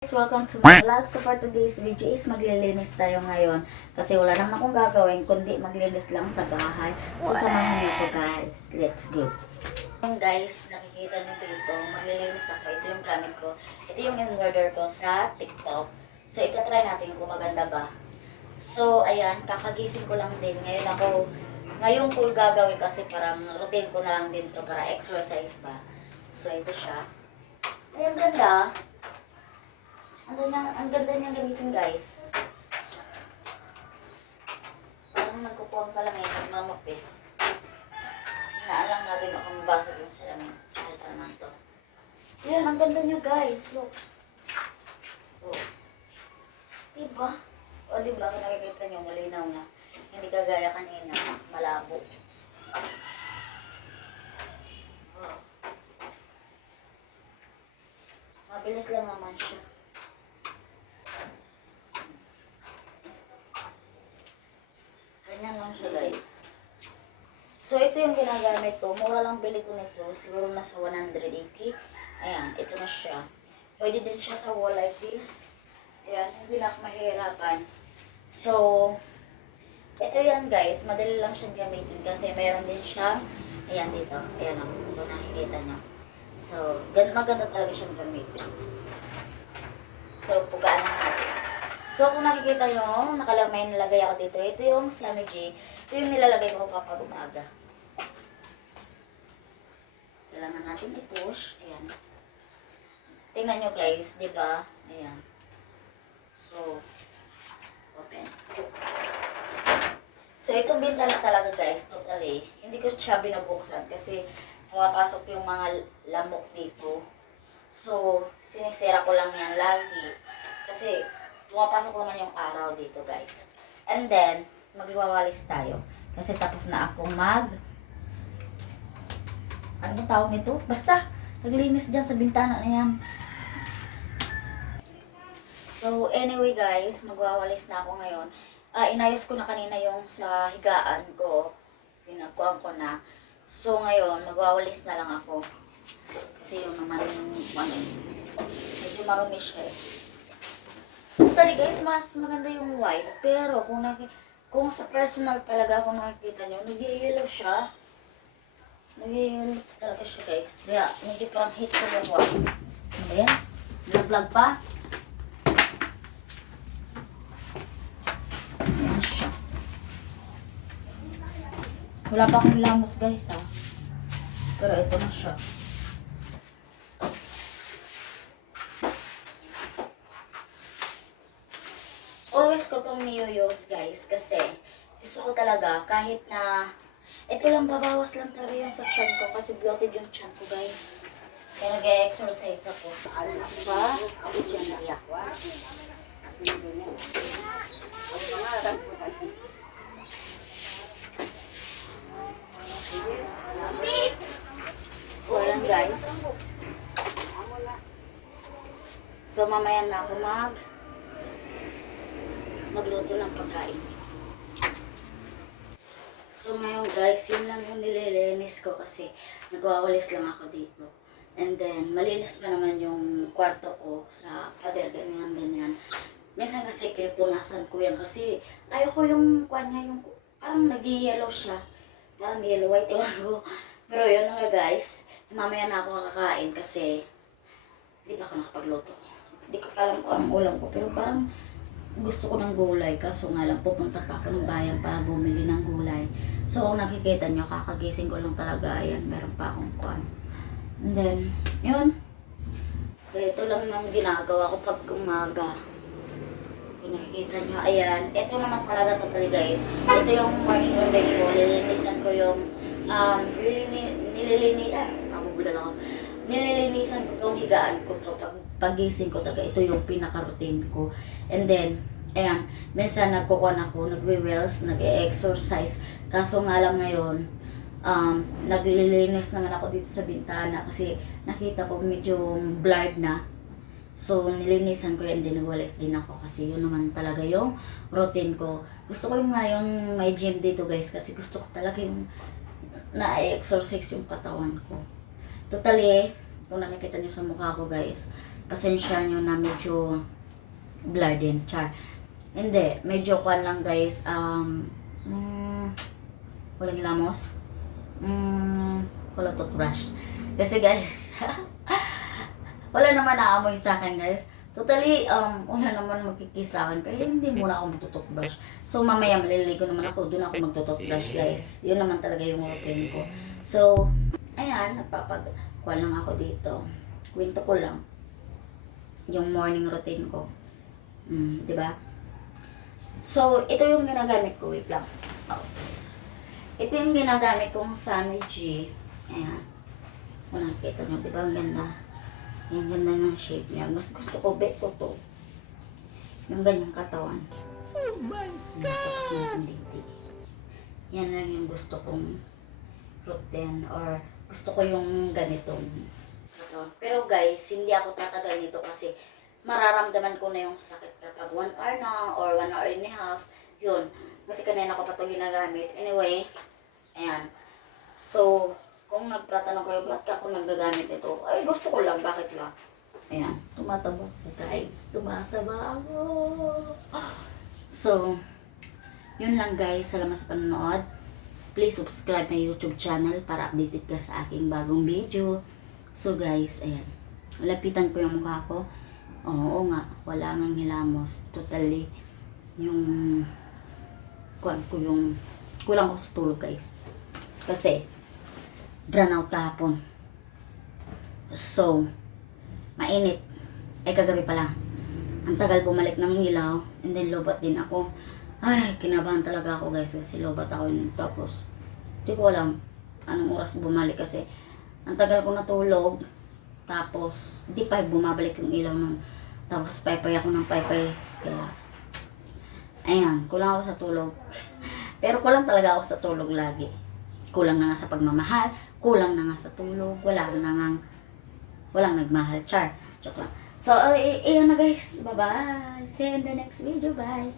Welcome to my vlog. So for today's video is maglilinis tayo ngayon kasi wala naman akong gagawin kundi maglinis lang sa bahay. So samahan niyo ko guys. Let's go. Yung guys, nakikita niyo dito, maglilinis ako. Ito yung gamit ko. Ito yung in-order ko sa TikTok. So itatry natin kung maganda ba. So ayan, kakagising ko lang din. Ngayon ko gagawin kasi parang routine ko na lang din to para exercise ba. So ito siya. Ay, ang ganda. Ang ganda niyang gamitin guys. Parang nagkukuhan ka lang eh, nagmamap eh. Hinaan lang natin baka mabasag yung salamin. Kahit naman to. Yan, ang ganda niyo guys. Look. Oh. Diba? O diba, kung nakikita niyo, malinaw na. Hindi kagaya kanina, malabo. Oh. Mabilis lang naman siya. Ganyan lang siya guys. So ito yung ginagamit ko. Mura lang bili ko nito. Siguro nasa 180. Ayan, ito na siya. Pwede din siya sa wall like this. Ayan, hindi na ako mahirapan. So, ito yan guys. Madali lang siyang gamitin kasi mayroon din siyang, ayan dito. Ayan ako, kung nakikita nyo. So, maganda talaga siyang gamitin. So, pugaan na natin. So, kung nakikita nyo, may nilagay ako dito. Ito yung Slammy. Ito yung nilalagay ko kapag umaga. Kailangan natin i-push. Ayan. Tingnan nyo guys, di ba? Ayan. So, open. So, itong bintana talaga guys, totally. Hindi ko siya binubuksan kasi pumapasok yung mga lamok dito. So, sinisira ko lang yan lagi. Kasi, pumapasok naman yung araw dito guys. And then, magwawalis tayo. Kasi tapos na akong ano bang tawag nito? Basta, naglinis dyan sa bintana na yan. So, anyway guys, magwawalis na ako ngayon. Inayos ko na kanina yung sa higaan ko. Pinagkuhan ko na. So, ngayon, magwawalis na lang ako. Kasi yung naman yung medyo marumi siya eh. Totally guys, mas maganda yung white. Pero kung sa personal talaga kung nakikita nyo, nag-yellow siya. Nag-yellow talaga siya guys. Kaya medyo parang hit ko yung white. Ano ba yan? Vlog pa. Ayan siya. Wala pa akong lamos guys ha. Pero ito na siya. Always ko itong niyuyos guys kasi gusto ko talaga kahit na ito lang babawas lang talaga yun sa tiyan ko kasi bloated yung tiyan ko guys. Kaya nag-exercise ako. Diba? Ako dyan naiyak. So yan guys. So mamaya na ako magluto ng pagkain. So ngayon guys, yun lang yung nililinis ko kasi nagwawalis lang ako dito. And then, malinis pa naman yung kwarto ko sa pader, ganyan. Minsan kasi pinupunasan ko yan kasi ayoko yung kanya, yung parang nag-yellow siya. Parang yellow white, ewan ko. Pero yun na nga guys, mamaya na ako kakain kasi hindi pa ako nakapagluto. Hindi ko pa alam kung anong ulam ko, pero parang gusto ko ng gulay, kaso nga lang pupunta pa ako ng bayan para bumili ng gulay. So kung nakikita nyo, kakagising ko lang talaga. Ayan, meron pa akong kuwan. And then, yun. Ito lang yung ginagawa ko pag umaga. Kung nakikita nyo, ayan. Ito naman talaga totally guys. Ito yung morning routine ko. Nililinisan ko yung nililinisan ko itong higaan ko to. Pagising ko taga ito yung pinaka-routine ko. And then, ayan, minsan nagkukuhan ako, nagwe-wells, nag-exercise. Kaso nga lang ngayon, naglilinis naman ako dito sa bintana kasi nakita ko medyo blurred na. So, nilinisan ko yan, din nagwalis din ako kasi yun naman talaga yung routine ko. Gusto ko yung ngayon may gym dito guys kasi gusto ko talaga yung na-exercise yung katawan ko. Totally, kung nakikita nyo sa mukha ko guys, pasensya nyo na medyo blur din, char. Hindi, medyo kwan lang guys, walang hilamos, walang toothbrush. Kasi guys, wala naman naamoy sa akin guys. Totally, wala naman magkikis sa akin, kaya hindi muna ako magtututbrush. So mamaya maliligo naman ako, doon ako magtututbrush guys. Yun naman talaga yung routine ko. So, ayan, nagpapagkuhan lang ako dito. Kwento ko lang yung morning routine ko. Di ba? So, ito yung ginagamit ko. Wait lang. Oops. Ito yung ginagamit kong Sammy. Ayan. Kung nakikita nyo, di ba? Ang ganda. Yung ganda ng shape niya. Mas gusto ko, bet ko to. Yung ganyang katawan. Oh my God! Yan lang yung gusto kong routine. Or gusto ko yung ganitong katawan. Pero guys, hindi ako tatagal nito kasi mararamdaman ko na yung sakit kapag 1 hour na or 1 hour and a half. Yun. Kasi kanina ko pa ito ginagamit. Anyway, ayan. So, kung nagtatanong kayo, ba't ka ako nagagamit ito? Ay, gusto ko lang. Bakit lang? Ayan. Tumataba ako, guys. Tumataba ako. So, yun lang guys. Salamat sa panonood. Please subscribe my YouTube channel para updated ka sa aking bagong video. So guys, ayan. Lapitan ko yung mukha ko. Oo nga, wala nang hilamos. Totally, yung kulang ko sa tulog guys. Kasi, brownout kahapon. So, mainit. Ay, kagabi pala. Ang tagal bumalik ng ilaw. And then, lobat din ako. Ay, kinabahan talaga ako guys. Kasi lobat ako yun. Tapos, hindi ko alam anong oras bumalik kasi ang tagal ko natulog. Tapos, di pa bumabalik yung ilaw nun. Tapos, paypay ako ng paypay. Kaya, ayan, kulang ako sa tulog. Pero kulang talaga ako sa tulog lagi. Kulang na nga sa pagmamahal. Kulang na nga sa tulog. Walang nagmahal. Char. Joke lang. So, iyon na guys. Bye-bye. See you in the next video. Bye.